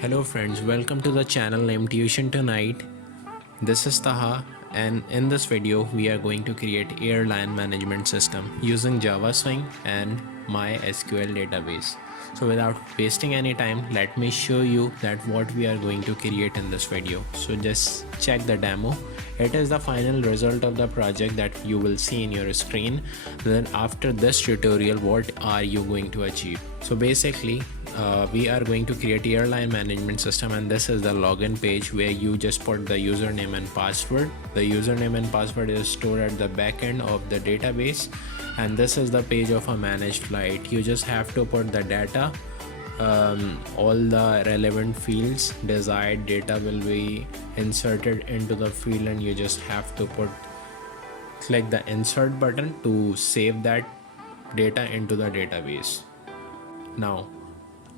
Hello friends, welcome to the channel named Tuition Tonight. This is Taha, and in this video we are going to create Airline Management System using JavaSwing and MySQL Database. So without wasting any time, let me show you that what we are going to create in this video. So just check the demo. It is the final result of the project that you will see in your screen. Then after this tutorial, what are you going to achieve? So basically we are going to create Airline Management System, and this is the login page where you just put the username and password. The username and password is stored at the back end of the database, and this is the page of a managed flight. You just have to put the data, all the relevant fields. Desired data will be inserted into the field, and you just have to click the insert button to save that data into the database. Now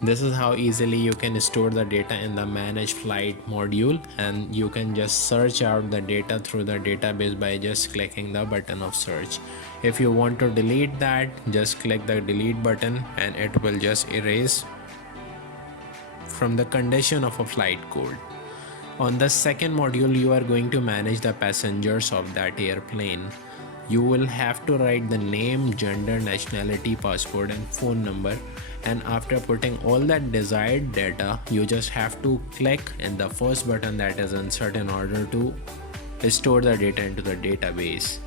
this is how easily you can store the data in the managed flight module, and you can just search out the data through the database by just clicking the button of search. If you want to delete that, just click the delete button and it will just erase from the condition of a flight code. On the second module, you are going to manage the passengers of that airplane. You will have to write the name, gender, nationality, passport and phone number, and after putting all that desired data, you just have to click in the first button that is insert in order to store the data into the database.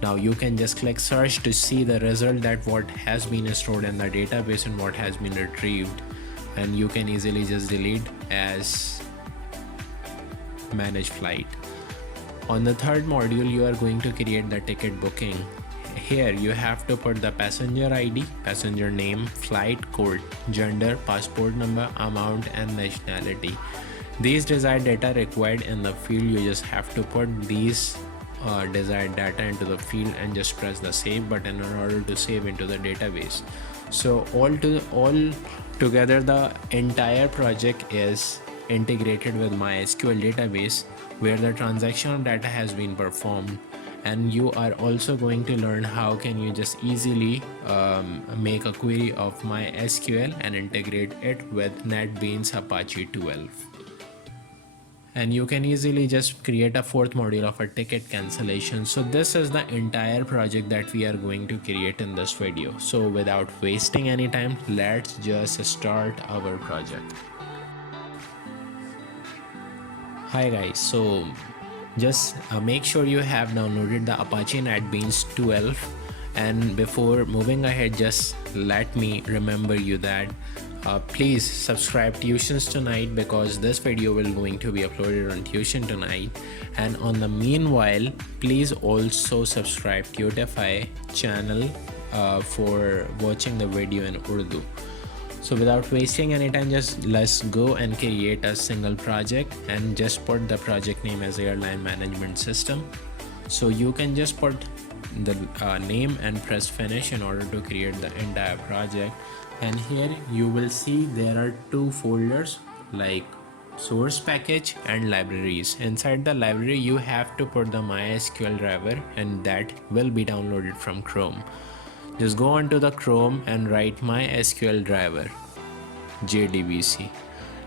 Now you can just click search to see the result, that what has been stored in the database and what has been retrieved, and you can easily just delete as manage flight. On the third module, you are going to create the ticket booking. Here you have to put the passenger ID, passenger name, flight code, gender, passport number, amount and nationality. These desired data required in the field, you just have to put these desired data into the field and just press the save button in order to save into the database. So all together the entire project is integrated with MySQL database, where the transaction data has been performed, and you are also going to learn how can you just easily make a query of MySQL and integrate it with NETBEANS Apache 12. And you can easily just create a fourth module of a ticket cancellation. So this is the entire project that we are going to create in this video. So without wasting any time, let's just start our project. Hi guys, so just make sure you have downloaded the Apache NetBeans 12, and before moving ahead, just let me remember you that please subscribe Tuitions Tonight, because this video will going to be uploaded on Tuition Tonight. And on the meanwhile, please also subscribe Tutify channel for watching the video in Urdu. So without wasting any time, just let's go and create a single project and just put the project name as Airline Management System. So you can just put the name and press finish in order to create the entire project. And here you will see there are two folders like source package and libraries. Inside the library you have to put the MySQL driver, and that will be downloaded from Chrome. Just go onto the Chrome and write MySQL driver jdbc.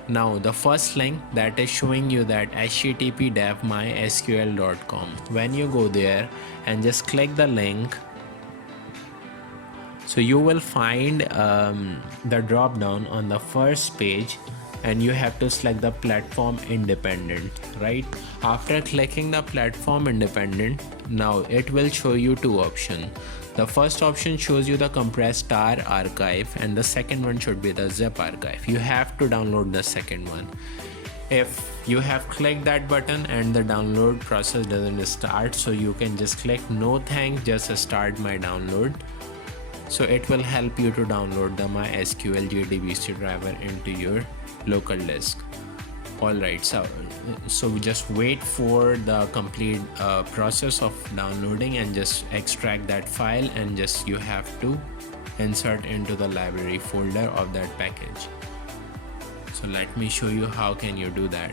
Now the first link that is showing you that http://mysql.com. When you go there and just click the link, so you will find the drop down on the first page, and you have to select the platform independent, right? After clicking the platform independent, now it will show you two options. The first option shows you the compressed tar archive, and the second one should be the zip archive. You have to download the second one. If you have clicked that button and the download process doesn't start, so you can just click no thanks, just start my download. So it will help you to download the MySQL JDBC driver into your local disk. Alright, so just wait for the complete process of downloading and just extract that file, and just you have to insert into the library folder of that package. So let me show you how can you do that.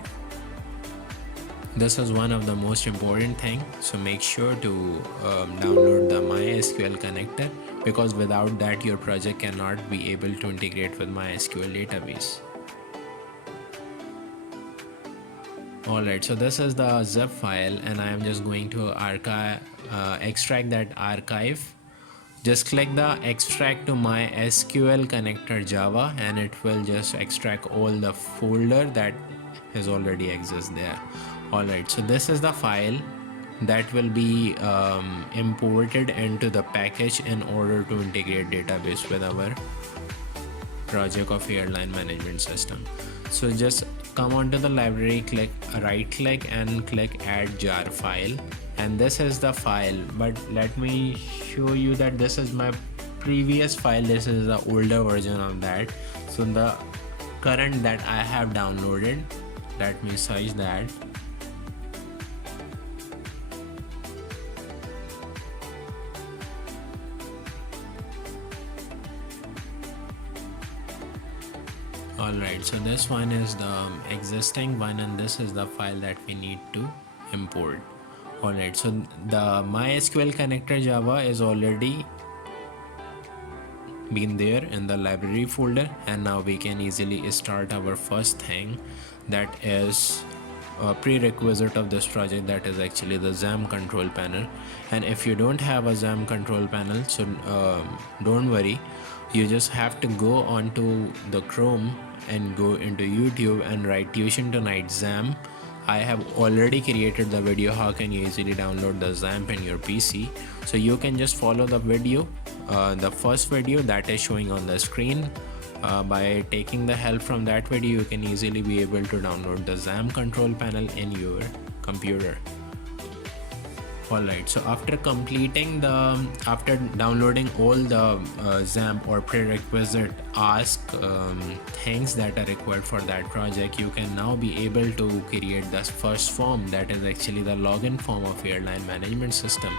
This is one of the most important thing, so make sure to download the MySQL connector, because without that your project cannot be able to integrate with MySQL database. Alright, so this is the zip file and I am just going to extract that archive. Just click the extract to MySQL connector Java and it will just extract all the folder that is already exists there. Alright, so this is the file that will be imported into the package in order to integrate database with our project of airline management system. So just come onto the library, right click and click add jar file, and this is the file. But let me show you that this is my previous file. This is the older version of that. So the current that I have downloaded, let me search that. Alright, so this one is the existing one and this is the file that we need to import. Alright, so the MySQL connector Java is already been there in the library folder, and now we can easily start our first thing, that is a prerequisite of this project, that is actually the XAMPP control panel. And if you don't have a XAMPP control panel, so don't worry, you just have to go onto the Chrome and go into YouTube and write Tuition Tonight XAMPP. I have already created the video how can you easily download the XAMPP in your PC, so you can just follow the video, the first video that is showing on the screen. By taking the help from that video, you can easily be able to download the XAMPP control panel in your computer. Alright, so after downloading all the XAMPP or prerequisite things that are required for that project, you can now be able to create the first form, that is actually the login form of Airline Management System.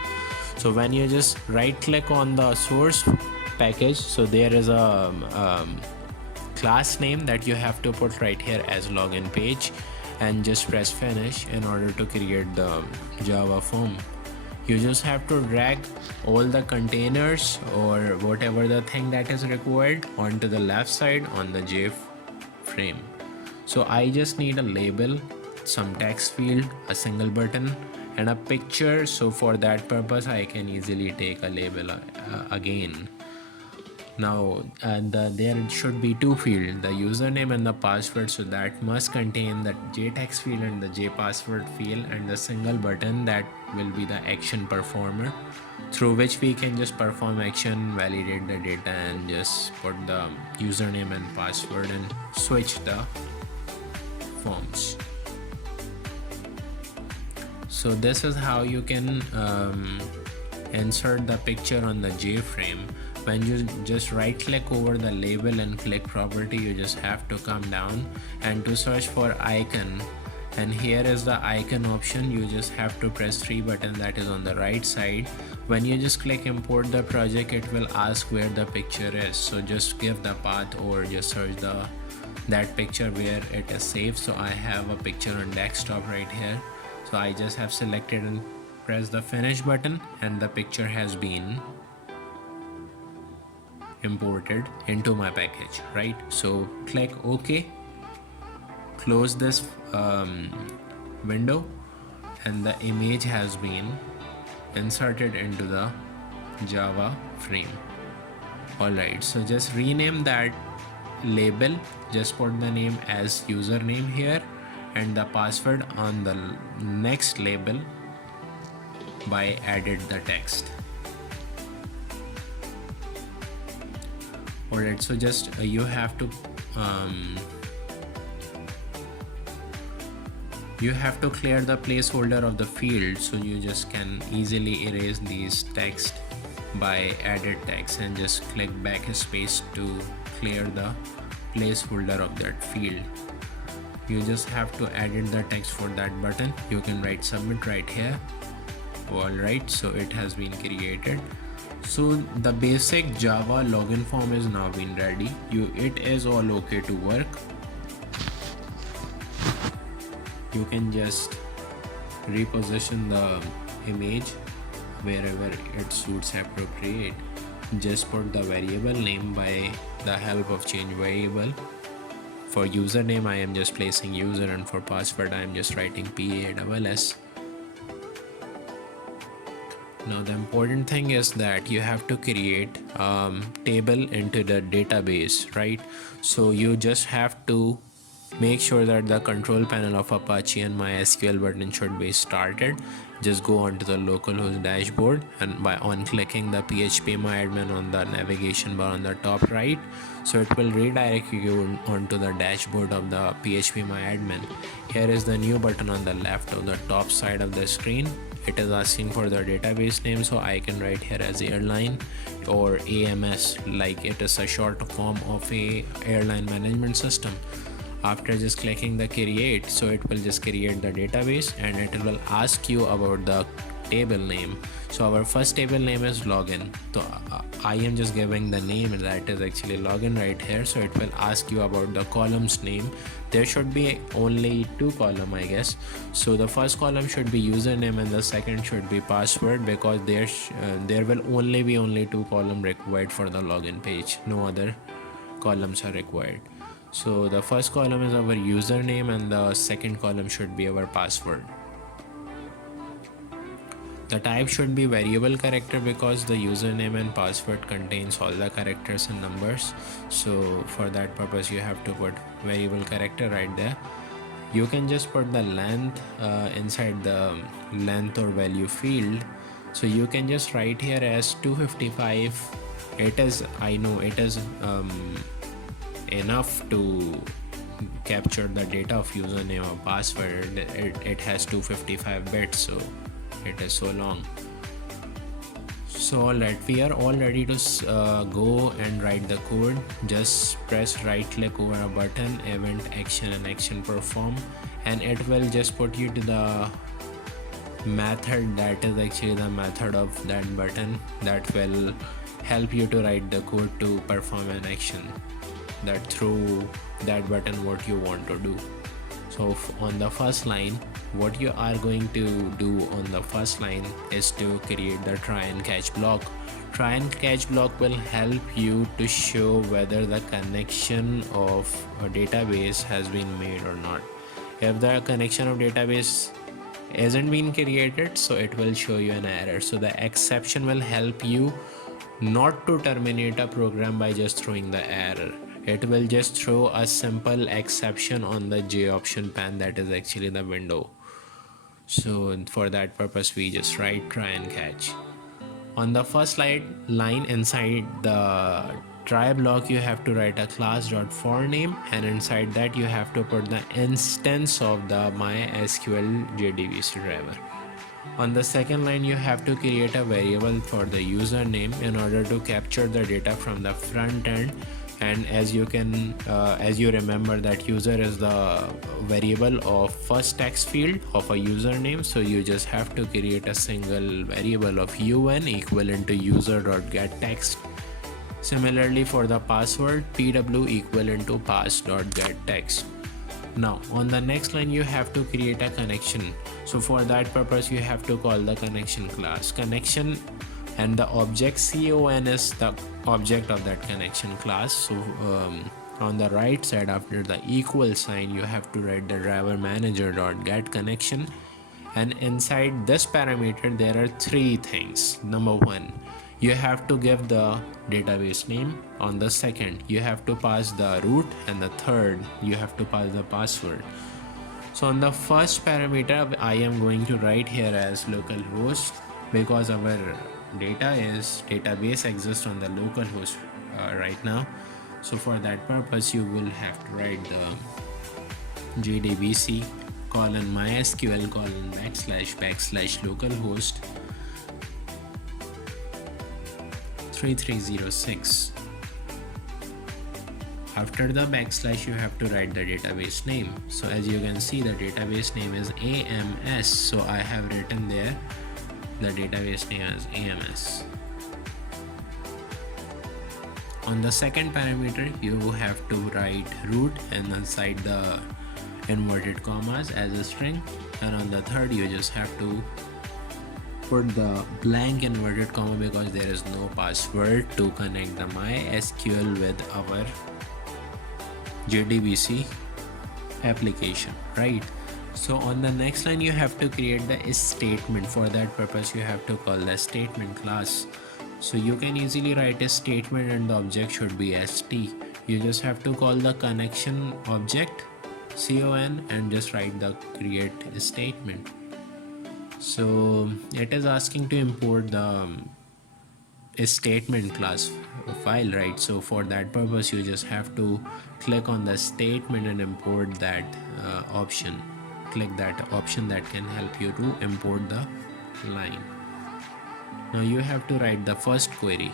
So when you just right click on the source package, so there is a class name that you have to put right here as login page, and just press finish in order to create the Java form. You just have to drag all the containers or whatever the thing that is required onto the left side on the J frame. So I just need a label, some text field, a single button and a picture. So for that purpose I can easily take a label again. Now there should be two fields, the username and the password, so that must contain the JText field and the JPassword field, and the single button that will be the action performer, through which we can just perform action, validate the data and just put the username and password and switch the forms. So this is how you can insert the picture on the J frame. When you just right click over the label and click property, you just have to come down and to search for icon, and here is the icon option. You just have to press 3 button that is on the right side. When you just click import the project, it will ask where the picture is, so just give the path or just search that picture where it is saved. So I have a picture on desktop right here, so I just have selected and press the finish button and the picture has been imported into my package, right? So click OK, close this window, and the image has been inserted into the Java frame. Alright, so just rename that label, just put the name as username here and the password on the next label by added the text. Alright, so just you have to clear the placeholder of the field, so you just can easily erase these text by added text and just click backspace to clear the placeholder of that field. You just have to edit the text for that button. You can write submit right here. Alright, so it has been created. So the basic Java login form is now been ready. It is all okay to work. You can just reposition the image wherever it suits appropriate. Just put the variable name by the help of change variable. for username I am just placing user, and for password I am just writing PASS. Now the important thing is that you have to create table into the database, right? So you just have to make sure that the control panel of Apache and MySQL button should be started. Just go onto the localhost dashboard, and by on clicking the phpMyAdmin on the navigation bar on the top right, so it will redirect you onto the dashboard of the phpMyAdmin. Here is the new button on the left of the top side of the screen. It is asking for the database name, so I can write here as airline or AMS, like it is a short form of a airline management system. After just clicking the create, so it will just create the database, and it will ask you about the table name. So our first table name is login, so I am just giving the name that is actually login right here. So it will ask you about the columns name. There should be only two columns, I guess. So the first column should be username and the second should be password, because there will only be two columns required for the login page. No other columns are required. So the first column is our username and the second column should be our password. The type should be variable character, because the username and password contains all the characters and numbers. So for that purpose you have to put variable character right there. You can just put the length inside the length or value field. So you can just write here as 255. It is, I know it is enough to capture the data of username or password. It has 255 bits, so it is so long. So alright, we are all ready to go and write the code. Just press right click over a button, event action and action perform, and it will just put you to the method that is actually the method of that button that will help you to write the code to perform an action that through that button what you want to do. So on the first line, what you are going to do on the first line is to create the try and catch block. Try and catch block will help you to show whether the connection of a database has been made or not. If the connection of database isn't been created, so it will show you an error. So the exception will help you not to terminate a program by just throwing the error. It will just throw a simple exception on the J option pan, that is actually the window. So for that purpose we just write try and catch. On the first line inside the try block you have to write a class.forName, and inside that you have to put the instance of the MySQL jdbc driver. On the second line you have to create a variable for the username in order to capture the data from the front end. And as you remember that user is the variable of first text field of a username, so you just have to create a single variable of un equivalent to user.getText. Similarly for the password, pw equivalent to pass.getText. Now on the next line you have to create a connection. So for that purpose you have to call the connection class. Connection, and the object con is the object of that connection class. So on the right side after the equal sign you have to write the driver manager.getConnection, and inside this parameter there are three things. Number one, you have to give the database name. On the second you have to pass the root, and the third you have to pass the password. So on the first parameter I am going to write here as localhost, because our database exists on the localhost right now. So for that purpose you will have to write the jdbc :mysql / localhost 3306. After the backslash you have to write the database name. So as you can see the database name is AMS, so I have written there the database name as AMS. On the second parameter you have to write root and inside the inverted commas as a string, and on the third you just have to put the blank inverted comma because there is no password to connect the MySQL with our JDBC application, right? So on the next line you have to create the statement. For that purpose you have to call the statement class. So you can easily write a statement and the object should be st. You just have to call the connection object con and just write the create statement. So it is asking to import the statement class file, right? So for that purpose you just have to click on the statement and import that option. Click that option that can help you to import the line. Now you have to write the first query.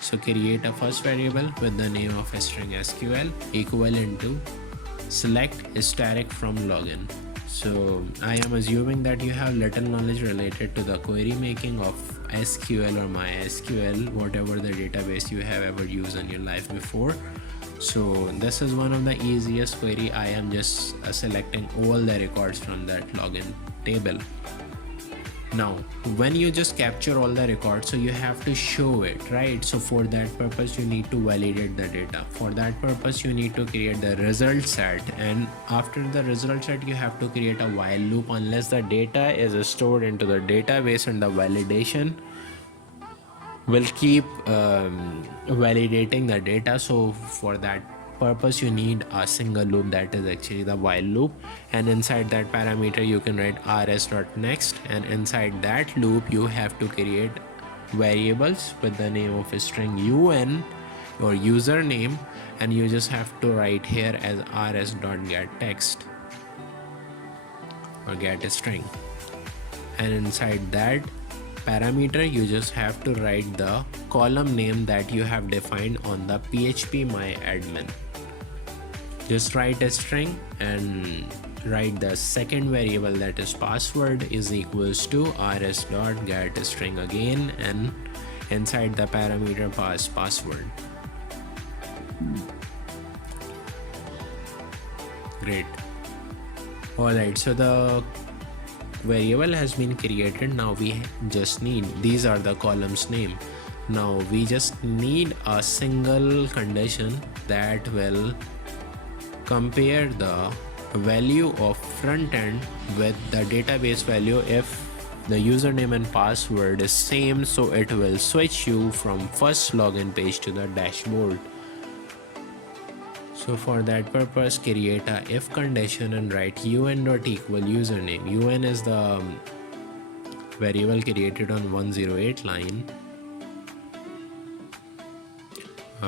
So create a first variable with the name of string SQL equivalent to select static from login. So I am assuming that you have little knowledge related to the query making of SQL or MySQL, whatever the database you have ever used in your life before. So this is one of the easiest query. I am just selecting all the records from that login table. Now when you just capture all the records, so you have to show it, right? So for that purpose you need to validate the data. For that purpose you need to create the result set, and after the result set you have to create a while loop unless the data is stored into the database, and the validation will keep validating the data. So for that purpose you need a single loop, that is actually the while loop, and inside that parameter you can write rs.next, and inside that loop you have to create variables with the name of a string un or username, and you just have to write here as rs.getText or getString, and inside that parameter you just have to write the column name that you have defined on the phpMyAdmin. Just write a string and write the second variable, that is password, is equals to rs.getString again, and inside the parameter pass password. Great. Alright, so the variable has been created. Now we just need, these are the columns name. Now we just need a single condition that will compare the value of front end with the database value. If the username and password is same, so it will switch you from first login page to the dashboard. So for that purpose create a if condition and write un.equal username. Un is the variable created on 108 line.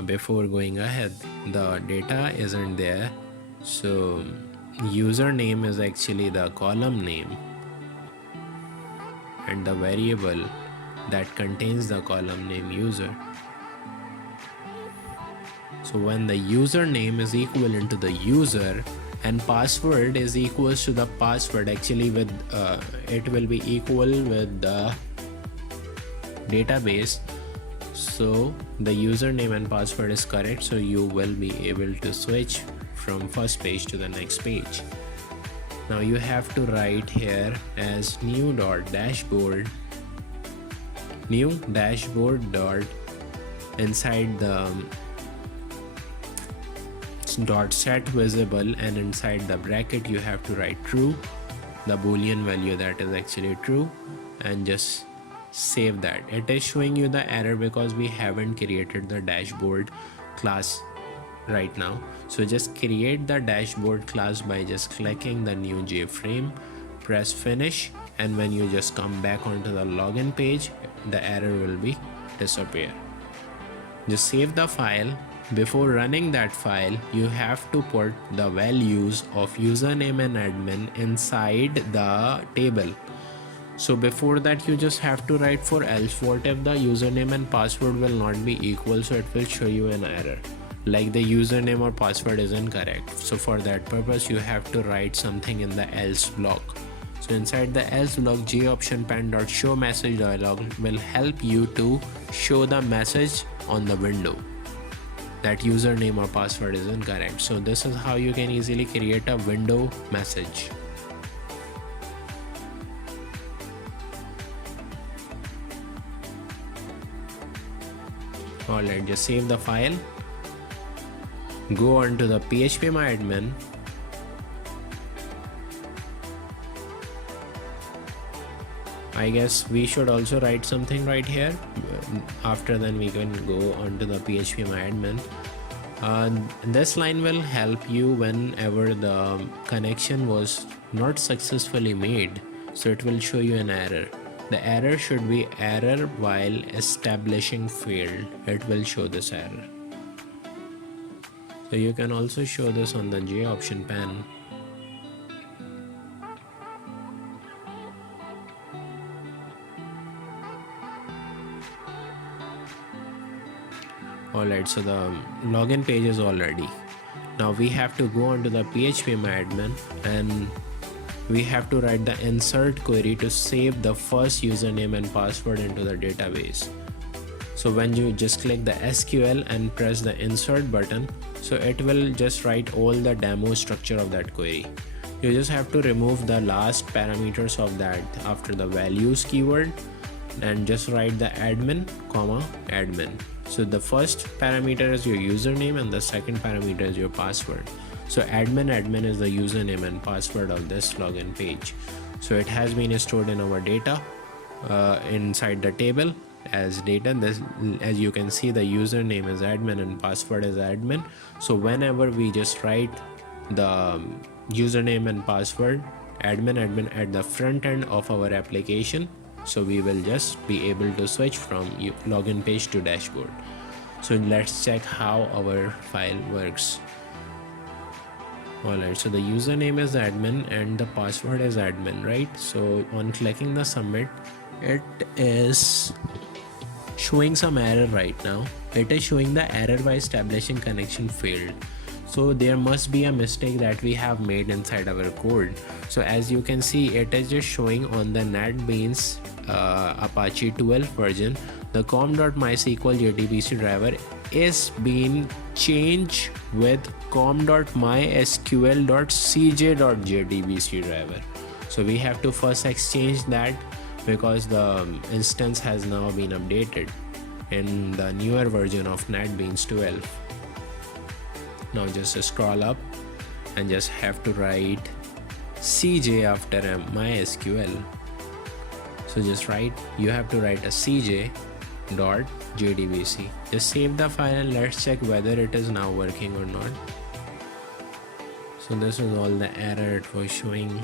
Before going ahead, the data isn't there, so username is actually the column name, and the variable that contains the column name user. So when the username is equivalent to the user and password is equals to the password, actually with it will be equal with the database. So the username and password is correct, so you will be able to switch from first page to the next page. Now you have to write here as new dashboard dot inside the dot set visible, and inside the bracket you have to write true, the boolean value that is actually true, and just save that. It is showing you the error because we haven't created the dashboard class right now. So just create the dashboard class by just clicking the new JFrame, press finish, and when you just come back onto the login page, the error will be disappear. Just save the file. Before running that file, you have to put the values of username and admin inside the table. So before that you just have to write for else. What if the username and password will not be equal? So it will show you an error like the username or password is incorrect. So for that purpose you have to write something in the else block. So inside the else block, joptionpen.show message dialog will help you to show the message on the window that username or password is incorrect. So this is how you can easily create a window message. Alright, just save the file go on to the phpMyAdmin. I guess we should also write something right here. After then we can go on to the phpMyAdmin. This line will help you whenever the connection was not successfully made. So it will show you an error. The error should be error while establishing field. It will show this error. So you can also show this on the J option pane. Alright, so the login page is all ready. Now we have to go on to the phpMyAdmin and we have to write the insert query to save the first username and password into the database. So when you just click the SQL and press the insert button, so it will just write all the demo structure of that query. You just have to remove the last parameters of that after the values keyword and just write the admin, admin. So the first parameter is your username and the second parameter is your password. So admin is the username and password of this login page. So it has been stored in our data inside the table as data. This, as you can see, the username is admin and password is admin. So whenever we just write the username and password admin at the front end of our application, so we will just be able to switch from login page to dashboard. So let's check how our file works. Alright, so the username is admin and the password is admin, right? So on clicking the submit, it is showing some error right now. It is showing the error by establishing connection failed. So there must be a mistake that we have made inside our code. So as you can see, it is just showing on the NETBEANS Apache 12 version, the com.mysql jdbc driver is being changed with com.mysql.cj.jdbc driver. So we have to first exchange that because the instance has now been updated in the newer version of NETBEANS 12. Now just scroll up and just have to write cj after MySQL. So just you have to write a cj.jdbc. Just save the file and let's check whether it is now working or not. So this is all the error it was showing.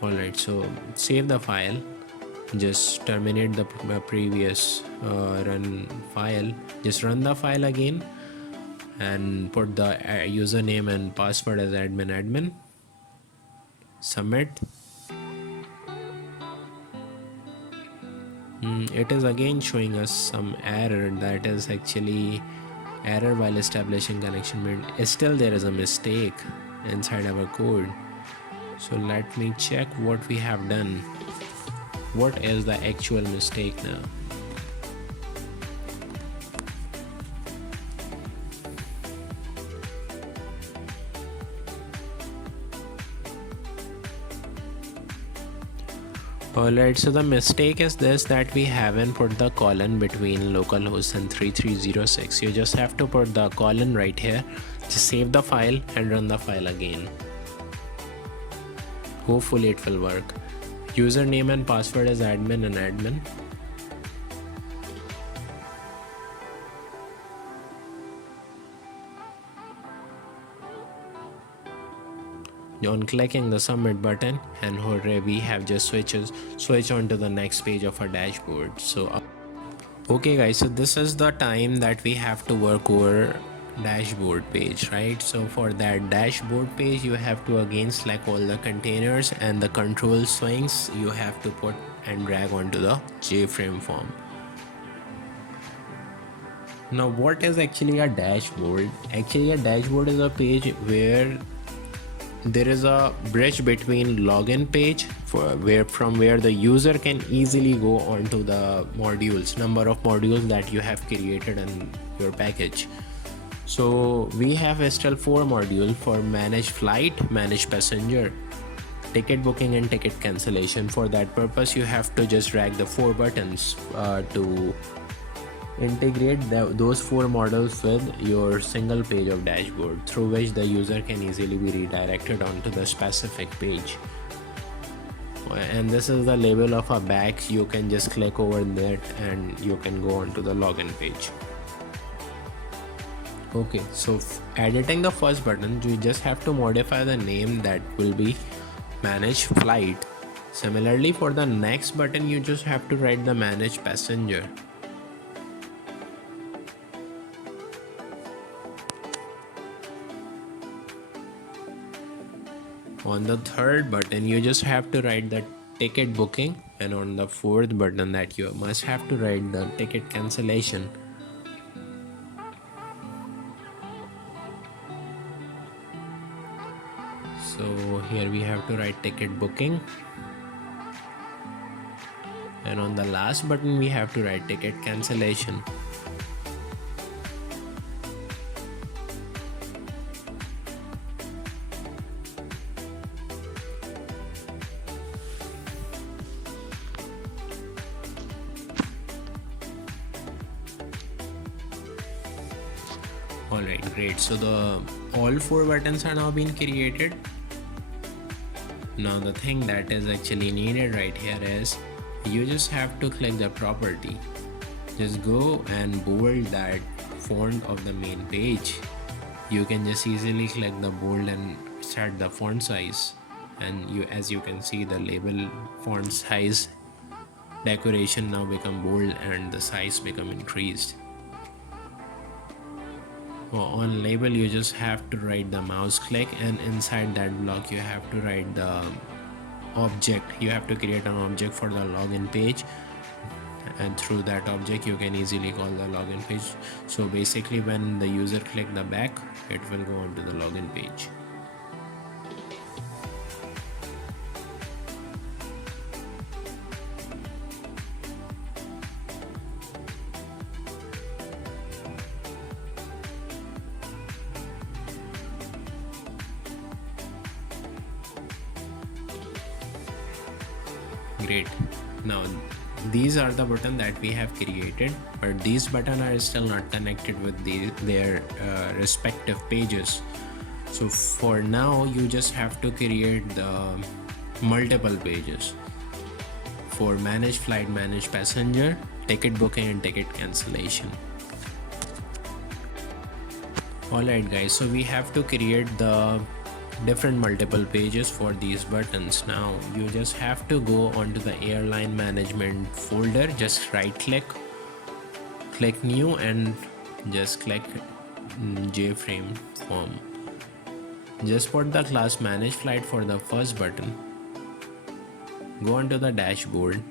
Alright, so save the file, just terminate the previous run file, just run the file again and put the username and password as admin, submit. It is again showing us some error, that is actually error while establishing connection. Still there is a mistake inside our code. So let me check what we have done. What is the actual mistake now? Alright, so the mistake is this, that we haven't put the colon between localhost and 3306. You just have to put the colon right here. Just save the file and run the file again. Hopefully it will work. Username and password is admin and admin. On clicking the submit button, and hooray, we have just switch on to the next page of our dashboard. So okay guys, so this is the time that we have to work over dashboard page, right? So for that dashboard page, you have to again select all the containers and the control swings you have to put and drag onto the JFrame form. Now what is actually a dashboard? Actually a dashboard is a page where there is a bridge between login page from where the user can easily go onto the modules, number of modules that you have created in your package. So we have still 4 modules for manage flight, manage passenger, ticket booking and ticket cancellation. For that purpose you have to just drag the 4 buttons to Integrate those four models with your single page of dashboard, through which the user can easily be redirected onto the specific page. And this is the label of a batch. You can just click over that and you can go onto the login page. Okay, so editing the first button, you just have to modify the name, that will be manage flight. Similarly, for the next button, you just have to write the manage passenger. On the third button, you just have to write the ticket booking, and on the fourth button, that you must have to write the ticket cancellation. So here we have to write ticket booking, and on the last button we have to write ticket cancellation. Alright, great. So all four buttons are now being created. Now the thing that is actually needed right here is you just have to click the property. Just go and bold that font of the main page. You can just easily click the bold and set the font size, and as you can see, the label font size decoration now become bold and the size become increased. On label, you just have to write the mouse click, and inside that block you have to write the object. You have to create an object for the login page, and through that object you can easily call the login page. So basically, when the user click the back, it will go onto the login page. Great. Now these are the button that we have created, but these buttons are still not connected with their respective pages. So for now, you just have to create the multiple pages for manage flight, manage passenger, ticket booking, and ticket cancellation. Alright guys, so we have to create the different multiple pages for these buttons. Now you just have to go onto the airline management folder, just right click, click new, and just click JFrame form. Just put the class manage flight for the first button. Go onto the dashboard.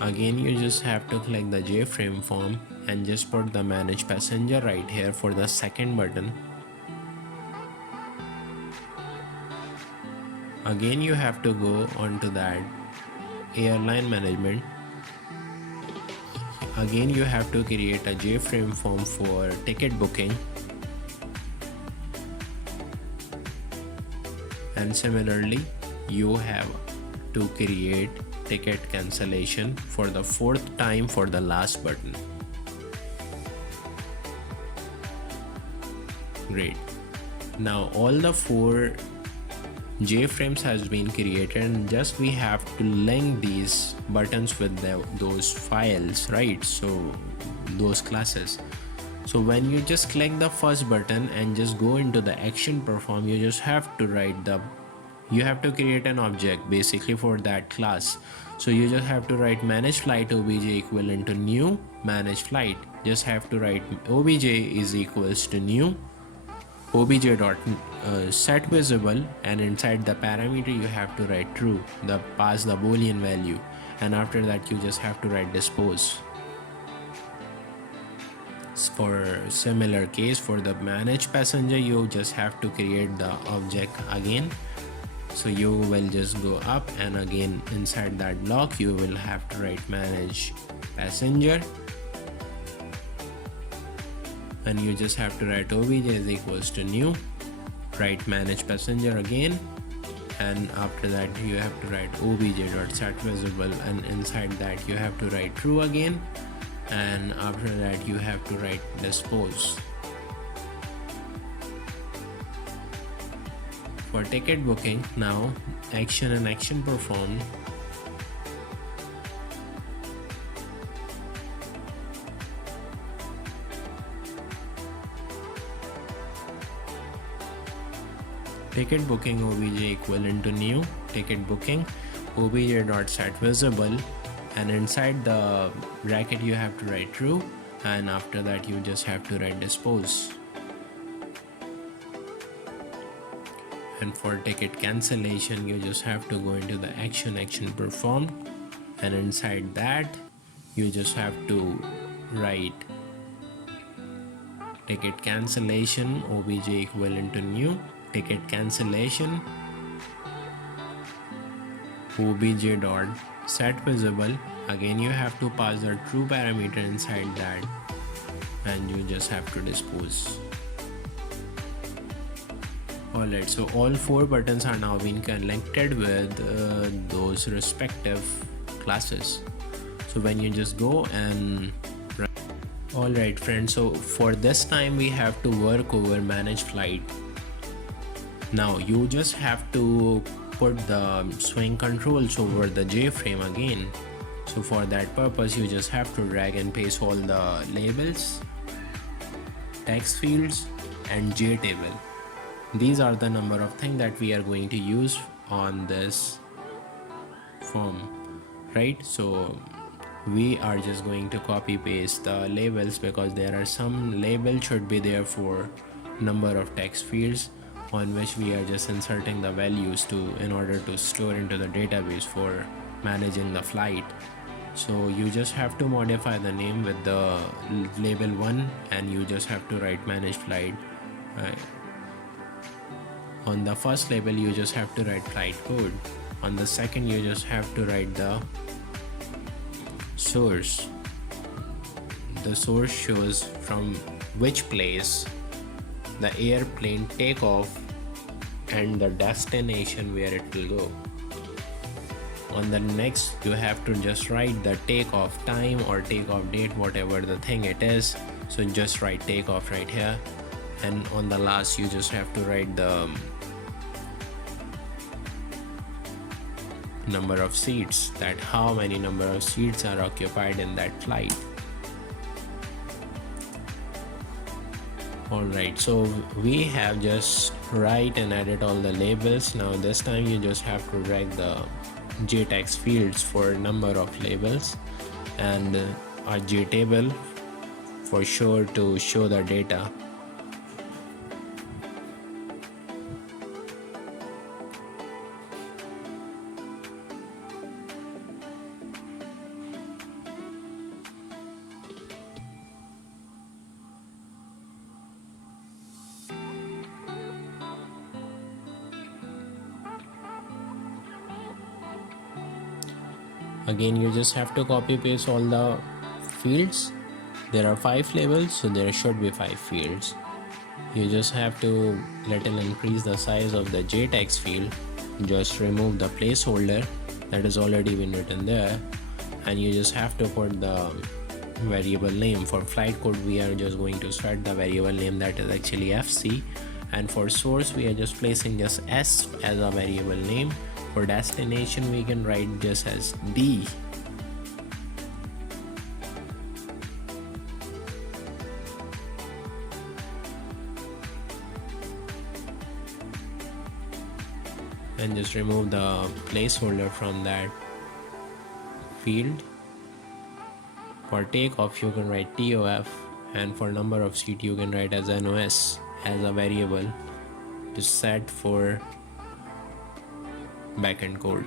Again, you just have to click the JFrame form and just put the manage passenger right here for the second button. Again, you have to go onto that airline management. Again, you have to create a JFrame form for ticket booking. And similarly, you have to create ticket cancellation for the fourth time for the last button. Great. Now all the four JFrames has been created, and just we have to link these buttons with those files, right? So those classes. So when you just click the first button and just go into the action perform, you just have to you have to create an object basically for that class. So you just have to write manage flight obj equivalent to new manage flight. Just have to write obj is equals to new obj dot set visible, and inside the parameter you have to write true, pass the boolean value, and after that you just have to write dispose. For similar case, for the manage passenger, you just have to create the object again. So you will just go up, and again inside that block you will have to write manage passenger, and you just have to write obj is equals to new, write manage passenger again, and after that you have to write obj.setVisible, and inside that you have to write true again, and after that you have to write dispose. For ticket booking, now action and action performed. Ticket booking obj equivalent to new ticket booking obj.setVisible, and inside the bracket you have to write true, and after that you just have to write dispose. And for ticket cancellation, you just have to go into the action performed, and inside that you just have to write ticket cancellation obj equivalent to new ticket cancellation obj.setVisible. Again you have to pass the true parameter inside that, and you just have to dispose. Alright, so all 4 buttons are now being connected with those respective classes. So when you just go and alright friends, so for this time we have to work over manage flight. Now you just have to put the swing controls over the JFrame again. So for that purpose you just have to drag and paste all the labels, text fields and JTable. These are the number of things that we are going to use on this form, right? So we are just going to copy paste the labels, because there are some labels should be there for number of text fields on which we are just inserting the values in order to store into the database for managing the flight. So you just have to modify the name with the label 1, and you just have to write manage flight. On the first label you just have to write flight code. On the second you just have to write the source. The source shows from which place the airplane take off and the destination where it will go. On the next you have to just write the takeoff time or takeoff date, whatever the thing it is. So just write takeoff right here, and on the last you just have to write the number of seats, that how many number of seats are occupied in that flight. Alright, so we have just write and edit all the labels. Now this time you just have to drag the JText fields for number of labels, and a JTable for sure to show the data. Again you just have to copy paste all the fields. There are 5 labels, so there should be 5 fields. You just have to little increase the size of the JText field. Just remove the placeholder that is already been written there, and you just have to put the variable name. For flight code we are just going to set the variable name that is actually FC, and for source we are just placing just S as a variable name. For destination we can write just as D. And just remove the placeholder from that field. For takeoff you can write TOF, and for number of seat you can write as NOS as a variable to set for backend code.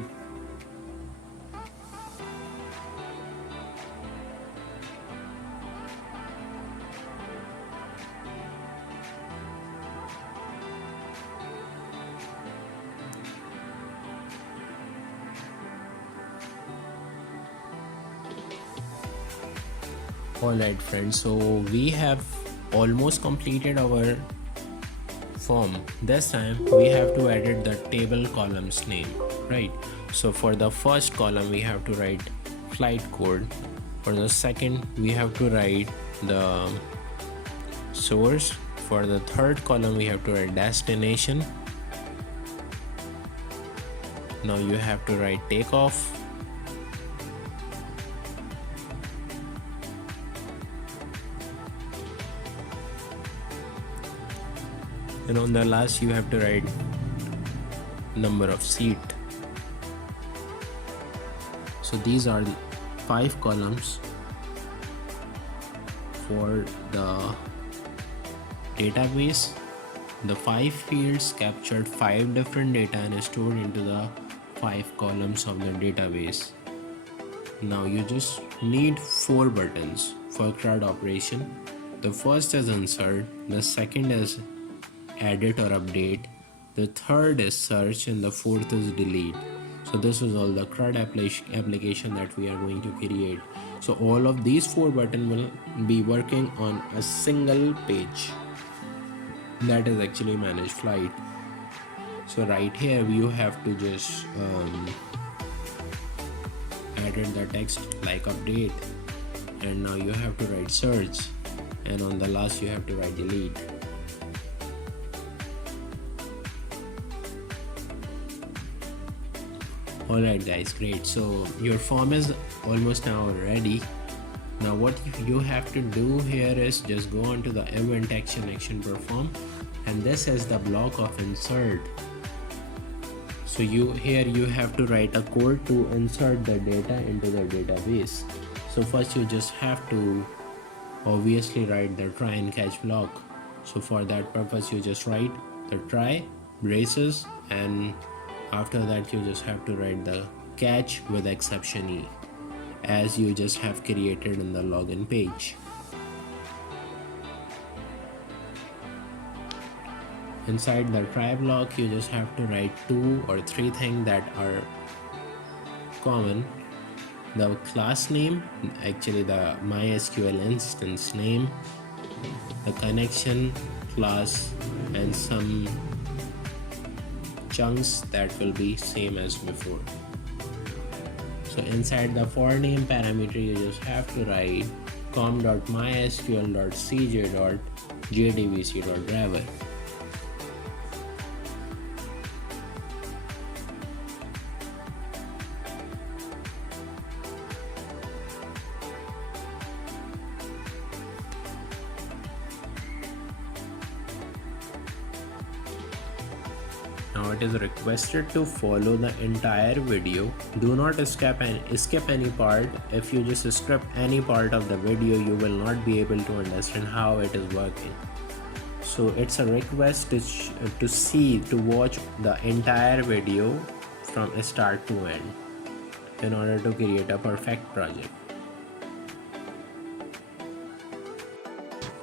Alright friends, so we have almost completed our form. This time we have to edit the table columns name, right? So for the first column we have to write flight code. For the second we have to write the source. For the third column we have to write destination. Now you have to write takeoff. And on the last you have to write number of seat. So these are the 5 columns for the database. The 5 fields captured 5 different data and stored into the 5 columns of the database. Now you just need 4 buttons for CRUD operation. The first is insert, the second is edit or update, the third is search, and the fourth is delete. So this is all the CRUD application that we are going to create. So all of these 4 buttons will be working on a single page that is actually manage flight. So right here you have to just edit the text like update, and now you have to write search, and on the last you have to write delete. Alright guys, great. So your form is almost now ready. Now what you have to do here is just go on to the event action perform, and this is the block of insert. So here you have to write a code to insert the data into the database. So first you just have to obviously write the try and catch block. So for that purpose you just write the try braces, and after that you just have to write the catch with exception E, as you just have created in the login page. Inside the try block you just have to write 2 or 3 things that are common. The class name, actually the MySQL instance name, the connection class, and some chunks that will be same as before. So inside the for name parameter you just have to write com.mysql.cj.jdbc.driver. Now it is requested to follow the entire video. Do not skip any part. If you just skip any part of the video, you will not be able to understand how it is working. So it's a request to watch the entire video from start to end in order to create a perfect project.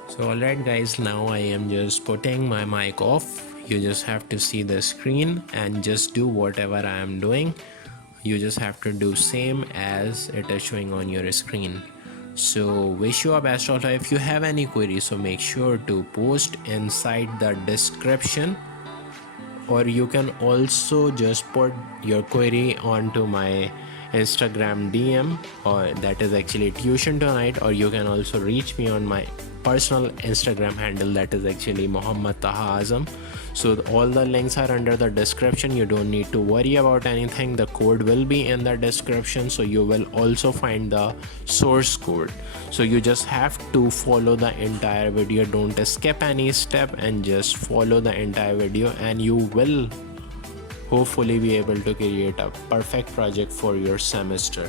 So alright guys, now I am just putting my mic off. You just have to see the screen and just do whatever I am doing. You just have to do same as it is showing on your screen. So wish you a best of luck. If you have any queries, so make sure to post inside the description, or you can also just put your query onto my Instagram DM, or that is actually tuitionstonight, or you can also reach me on my personal Instagram handle, that is actually Muhammad Taha Azam. So all the links are under the description. You don't need to worry about anything. The code will be in the description, so you will also find the source code. So you just have to follow the entire video. Don't skip any step and just follow the entire video, and you will hopefully be able to create a perfect project for your semester.